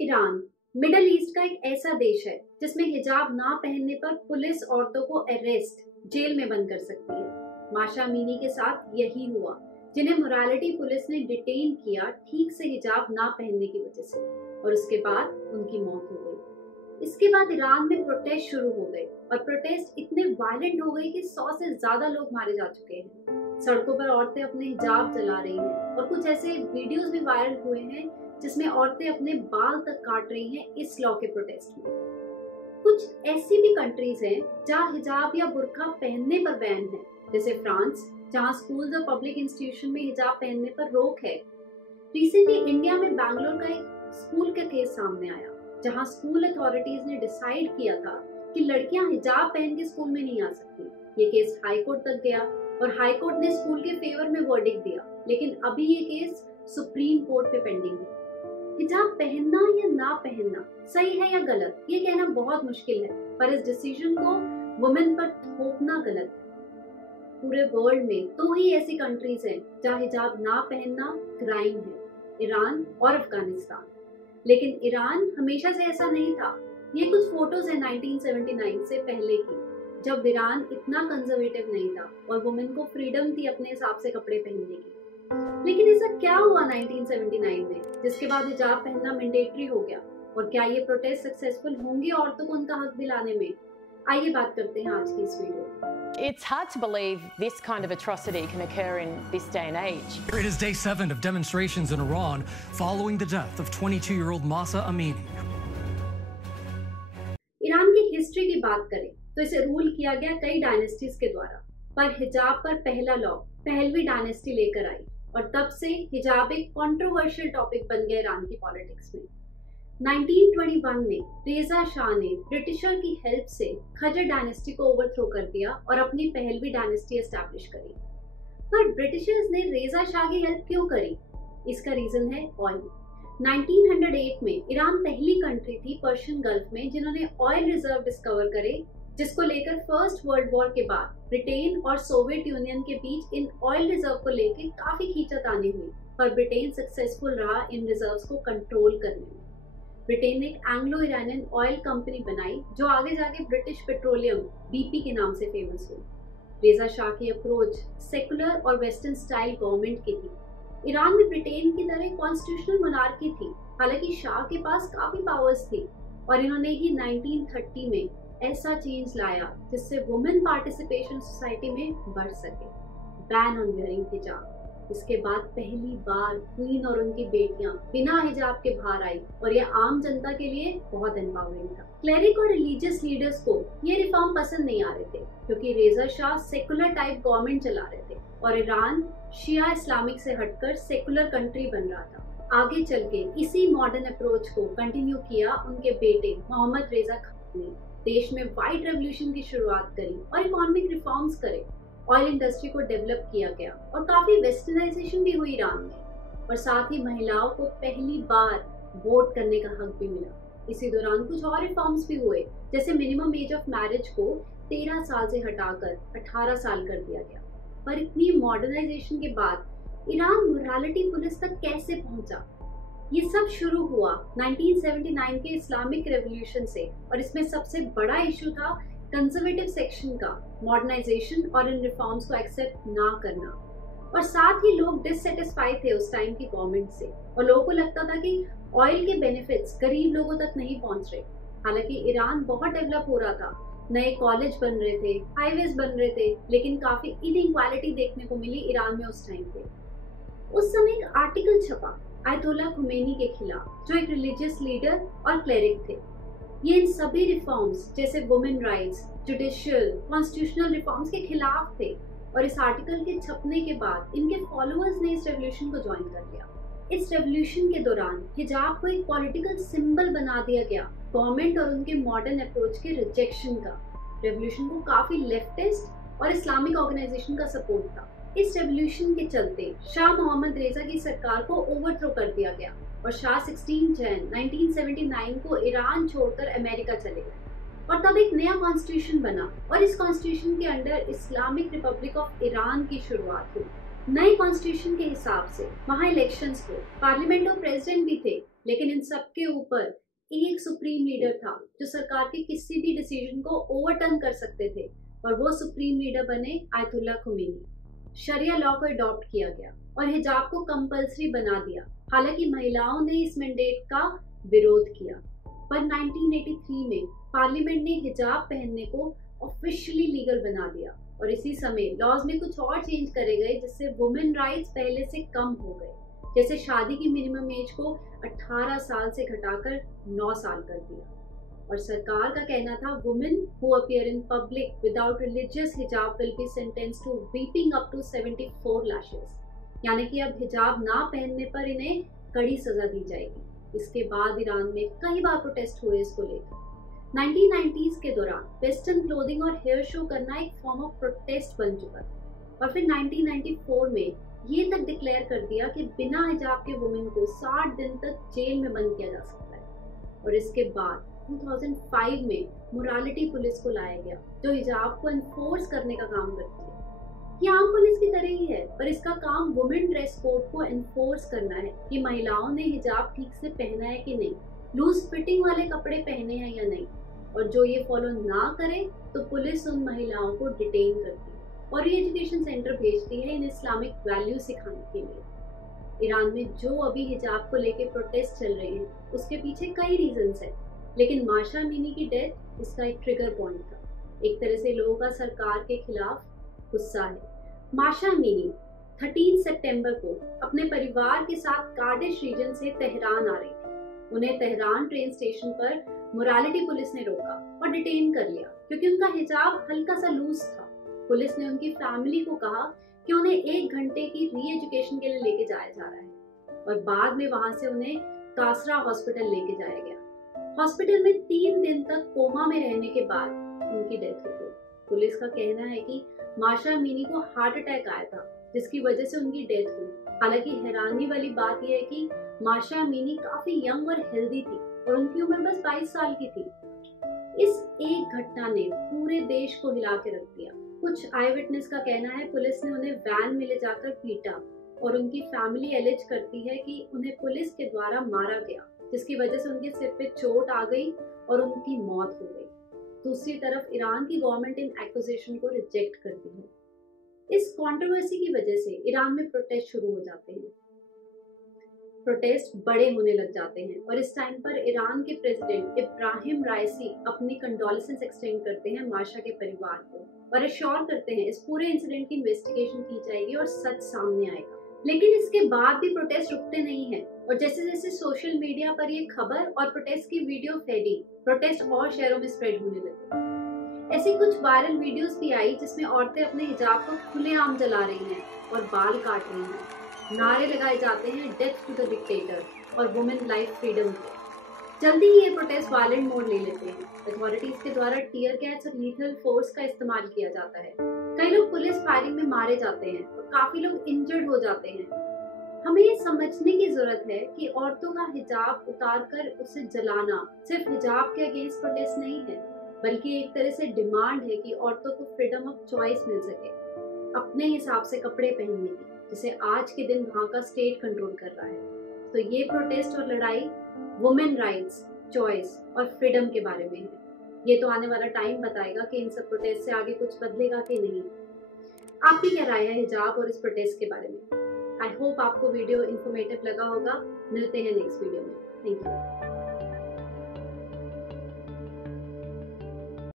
Iran middle east का एक ऐसा देश है जिसमें हिजाब ना पहनने पर पुलिस औरतों को अरेस्ट, जेल में बंद कर सकती है। माशा अमीनी के साथ यही हुआ, जिन्हें मोरालिटी पुलिस ने डिटेन किया ठीक से हिजाब ना पहनने की वजह से, और उसके बाद उनकी मौत हो गई। इसके बाद ईरान में प्रोटेस्ट शुरू हो गए और प्रोटेस्ट इतने वायलेंट हो गए कि 100 से ज्यादा लोग मारे जा चुके हैं। सड़कों पर औरतें अपने हिजाब जला रही हैं और कुछ ऐसे वीडियोस भी वायरल हुए हैं जिसमें औरतें अपने बाल तक काट रही हैं इस लॉ के प्रोटेस्ट में। कुछ ऐसी भी कंट्रीज हैं जहां हिजाब या बुर्का पहनने पर बैन है, जैसे फ्रांस, जहां स्कूल्स और पब्लिक इंस्टीट्यूशन में हिजाब पहनने पर रोक है। रिसेंटली इंडिया में बैंगलोर का एक स्कूल का केस सामने आया, जहां स्कूल अथॉरिटीज ने डिसाइड किया था कि लड़कियां हिजाब पहन के स्कूल में नहीं आ सकती। ये केस हाई कोर्ट तक गया और हाई कोर्ट ने स्कूल के फेवर में वर्डिक्ट दिया, लेकिन अभी ये केस सुप्रीम कोर्ट पे पेंडिंग है। हिजाब पहनना या ना पहनना सही है या गलत, ये कहना बहुत मुश्किल है, पर इस डिसीजन को वुमेन पर थोपना गलत है। पूरे वर्ल्ड में तो ही ऐसी कंट्रीज हैं जहां हिजाब ना पहनना क्राइम है, ईरान और अफगानिस्तान। लेकिन ईरान हमेशा से ऐसा नहीं था। ये कुछ फोटोज है 1979 से पहले की, जब ईरान इतना कंजर्वेटिव नहीं था और वुमेन को फ्रीडम थी अपने हिसाब से कपड़े पहनने की। लेकिन ऐसा क्या हुआ 1979 में जिसके बाद हिजाब पहनना मैंडेटरी हो गया, और क्या ये प्रोटेस्ट सक्सेसफुल होंगे औरतों को उनका हक दिलाने में? आइए बात करते हैं आज की इस video. It's hard to believe this kind of atrocity can occur in this day and age. It is day 7 of demonstrations in Iran following the death of 22-year-old Mahsa Amini. Iran की history की बात करें तो इसे rule किया गया कई dynasties के द्वारा, पर हिजाब पर पहला लॉ पहलवी डायनेस्टी लेकर आई और तब से हिजाब एक कंट्रोवर्शियल टॉपिक बन गया ईरान की पॉलिटिक्स में। 1921 में रेजा शाह ने ब्रिटिशर की हेल्प से खजर डायनेस्टी को ओवरथ्रो कर दिया और अपनी पहलवी डायनेस्टी एस्टैब्लिश करी। पर ब्रिटिशर्स ने रेजा शाह की हेल्प क्यों करी? इसका रीजन है ऑयल। 1908 में ईरान पहली कंट्री थी पर्शियन गल्फ में जिन्होंने ऑयल रिजर्व डिस्कवर करे, जिसको लेकर फर्स्ट वर्ल्ड वॉर के बाद ब्रिटेन और सोवियत यूनियन के बीच इन ऑयल रिजर्व को लेकर काफी खींचातानी हुई, पर ब्रिटेन सक्सेसफुल रहा इन रिजर्व्स को कंट्रोल करने में। ब्रिटेन ने एक एंग्लो ईरानियन ऑयल कंपनी बनाई जो आगे जाके ब्रिटिश पेट्रोलियम BP के नाम से फेमस हुई। रेजा शाह की अप्रोच सेकुलर और वेस्टर्न स्टाइल गवर्नमेंट की थी। ईरान में ब्रिटेन की तरह कॉन्स्टिट्यूशनल मोनार्की थी, हालांकि शाह के पास काफी पावर्स थी, और इन्होंने ही 1930 में ऐसा चेंज लाया जिससे वुमेन पार्टिसिपेशन सोसाइटी में बढ़ सके। बैन ऑन वेयरिंग हिजाब। इसके बाद पहली बार क्वीन और उनकी बेटियां बिना हिजाब के बाहर आई, और यह आम जनता के लिए बहुत एम्पावरिंग था। क्लेरिक और रिलीजियस लीडर्स को ये रिफॉर्म पसंद नहीं आ रहे थे, क्योंकि रेजा शाह सेकुलर टाइप गवर्नमेंट चला रहे थे और ईरान शिया इस्लामिक से हटकर सेकुलर कंट्री बन रहा था। आगे चल के इसी मॉडर्न अप्रोच को कंटिन्यू किया उनके बेटे मोहम्मद रेजा खान ने। देश में व्हाइट रेवोल्यूशन की शुरुआत करी और इकोनॉमिक रिफॉर्म्स करे। ऑयल इंडस्ट्री को डेवलप किया गया और काफी वेस्टर्नाइजेशन भी हुई ईरान में, और साथ ही महिलाओं को पहली बार वोट करने का हक भी मिला। इसी दौरान कुछ और रिफॉर्म्स भी हुए, जैसे मिनिमम एज ऑफ मैरिज को 13 साल से हटाकर 18 साल कर दिया गया। पर इतनी मॉडर्नाइजेशन के बाद ईरान मोरालिटी पुलिस तक कैसे पहुंचा? ये सब शुरू हुआ 1979 के इस्लामिक रेवोल्यूशन से, और इसमें सबसे बड़ा इशू था कंजर्वेटिव सेक्शन का मॉडर्नाइजेशन और इन रिफॉर्म्स को एक्सेप्ट ना करना। और साथ ही लोग डिससेटिस्फाइड थे उस टाइम की गवर्नमेंट से, और लोगों को लगता था कि ऑयल के बेनिफिट्स गरीब लोगों तक नहीं पहुंच रहे। हालांकि ईरान बहुत डेवलप हो रहा था, नए कॉलेज बन रहे थे, हाईवेज बन रहे थे, लेकिन काफी इनइक्वालिटी देखने को मिली ईरान में उस टाइम पे। उस समय एक आर्टिकल छपा आयतोल्ला खुमैनी के खिलाफ, जो एक रिलीजियस लीडर और क्लेरिक थे। ये इन सभी रिफॉर्म्स जैसे women rights, judicial, constitutional reforms के खिलाफ थे, और इस आर्टिकल के छपने के बाद इनके फॉलोअर्स ने इस रेवोल्यूशन को ज्वाइन कर लिया। इस रेवोल्यूशन के दौरान हिजाब को एक पॉलिटिकल सिंबल बना दिया गया गवर्नमेंट और उनके मॉडर्न अप्रोच के रिजेक्शन का। रेवोल्यूशन को काफी लेफ्टिस्ट और इस्लामिक ऑर्गेनाइजेशन का सपोर्ट था। इस रेवोल्यूशन के चलते शाह मोहम्मद रेजा की सरकार को ओवरथ्रो कर दिया गया, और शाह 16 जन 1979 को ईरान छोड़कर अमेरिका चले गए, और तब एक नया कॉन्स्टिट्यूशन बना, और इस कॉन्स्टिट्यूशन के under Islamic Republic of Iran की शुरुआत हुई। नए कॉन्स्टिट्यूशन के हिसाब से वहाँ इलेक्शंस हुए, पार्लियामेंट और प्रेसिडेंट भी थे, लेकिन इन सब के ऊपर एक सुप्रीम लीडर था जो सरकार के किसी भी डिसीजन को ओवरटर्न कर सकते थे, और वो सुप्रीम लीडर बने आयतुल्ला खुमैनी। शरिया लॉ को अडॉप्ट किया गया और हिजाब को कंपल्सरी बना दिया। हालांकि महिलाओं ने इस मैंडेट का विरोध किया, पर 1983 में पार्लियामेंट ने हिजाब पहनने को ऑफिशियली लीगल बना दिया, और इसी समय लॉज में कुछ और चेंज करे गए जिससे वुमेन राइट्स पहले से कम हो गए। जैसे शादी की मिनिमम एज को 18 साल से घटाकर 9 साल कर दिया, और सरकार का कहना था women who appear in public without religious hijab will be sentenced to whipping up to 74 lashes, यानी कि अब हिजाब ना पहनने पर इन्हें कड़ी सजा दी जाएगी। इसके बाद ईरान में कई बार प्रोटेस्ट हुए इसको लेकर। 1990s के दौरान वेस्टर्न क्लोथिंग और हेयर शो करना एक फॉर्म ऑफ प्रोटेस्ट बन चुका था, और फिर 1994 में ये तक डिक्लेयर कर दिया कि बिना हिजाब के वुमेन को 60 दिन तक जेल में बंद किया जा सकता है। और इसके बाद 2005 में मोरालिटी पुलिस को लाया गया जो हिजाब को एनफोर्स करने का काम करती है। ये आम पुलिस की तरह ही है, पर इसका काम वुमेन ड्रेस कोड को एनफोर्स करना है कि महिलाओं ने हिजाब ठीक से पहना है कि नहीं, लूज फिटिंग वाले कपड़े पहने हैं या नहीं, और जो ये फॉलो ना करे तो पुलिस उन महिलाओं को डिटेन करती है और री-एजुकेशन सेंटर भेजती है इन इस्लामिक वैल्यू सिखाने के लिए। ईरान में जो अभी हिजाब को लेके प्रोटेस्ट चल रहे हैं उसके पीछे कई रीजंस हैं, लेकिन माशा अमीनी की डेथ इसका एक ट्रिगर पॉइंट था। एक तरह से लोगों का सरकार के खिलाफ गुस्सा है। माशा अमीनी 13 सितंबर को अपने परिवार के साथ कार्डिश रीजन से तेहरान आ रही थी। उन्हें तेहरान ट्रेन स्टेशन पर मोरालिटी पुलिस ने रोका और डिटेन कर लिया क्योंकि उनका हिजाब हल्का सा लूज था। पुलिस ने उनकी फैमिली को कहा कि उन्हें 1 घंटे की री एजुकेशन के लिए लेके जाया जा रहा है, और बाद में वहां से उन्हें कासरा हॉस्पिटल लेके जाया गया। हॉस्पिटल में 3 दिन तक कोमा में रहने के बाद उनकी डेथ हो गई। पुलिस का कहना है कि माशा अमीनी को हार्ट अटैक आया था जिसकी वजह से उनकी डेथ हुई। हालांकि हैरानी वाली बात यह है कि माशा अमीनी काफी यंग और हेल्दी थी और उनकी उम्र बस 22 साल की थी। इस एक घटना ने पूरे देश को हिला के रख दिया। कुछ आई विटनेस का कहना है पुलिस ने उन्हें वैन में ले जाकर पीटा, और उनकी फैमिली एलिज करती है कि उन्हें पुलिस के द्वारा मारा गया जिसकी वजह से उनके सिर पे चोट आ गई और उनकी मौत हो गई। दूसरी तरफ ईरान की गवर्नमेंट इन एक्यूजेशन को रिजेक्ट करती है। इस कंट्रोवर्सी की वजह से ईरान में प्रोटेस्ट शुरू हो जाते हैं। प्रोटेस्ट बड़े होने लग जाते हैं और इस टाइम पर ईरान के प्रेसिडेंट इब्राहिम राइसी अपनी कंडोलेंसेस एक्सटेंड करते हैं माशा के परिवार को और एश्योर करते हैं इस पूरे इंसिडेंट की इन्वेस्टिगेशन की जाएगी और सच सामने आएगा। लेकिन इसके बाद भी प्रोटेस्ट रुकते नहीं हैं और जैसे जैसे सोशल मीडिया पर ये खबर और प्रोटेस्ट की वीडियो फैली, प्रोटेस्ट और शहरों में स्प्रेड होने लगे। ऐसी कुछ वायरल वीडियोस भी आई जिसमें औरतें अपने हिजाब को खुलेआम जला रही हैं और बाल काट रही हैं। नारे लगाए जाते हैं डेथ टू द डिक्टेटर और वुमेन लाइफ फ्रीडम के। जल्दी ही ये प्रोटेस्ट वायलेंट मोड ले लेते हैं। अथॉरिटीज के द्वारा टीयर गैस और लीथल फोर्स का इस्तेमाल किया जाता है। कई लोग पुलिस फायरिंग में मारे जाते हैं और काफी लोग इंजर्ड हो जाते हैं। हमें ये समझने की जरूरत है कि औरतों का हिजाब उतारकर उसे जलाना सिर्फ हिजाब के अगेंस्ट प्रोटेस्ट नहीं है, बल्कि एक तरह से डिमांड है कि औरतों को फ्रीडम ऑफ चॉइस मिल सके अपने हिसाब से कपड़े पहनने की, जिसे आज के दिन वहाँ का स्टेट कंट्रोल कर रहा है। तो ये प्रोटेस्ट और लड़ाई वुमेन राइट्स, चॉइस और फ्रीडम के बारे में है। ये तो आने वाला टाइम बताएगा कि इन सब प्रोटेस्ट से आगे कुछ बदलेगा कि नहीं। आपकी क्या राय है हिजाब और इस प्रोटेस्ट के बारे में? आई होप आपको वीडियो इन्फॉर्मेटिव लगा होगा। मिलते हैं नेक्स्ट वीडियो में। Thank you.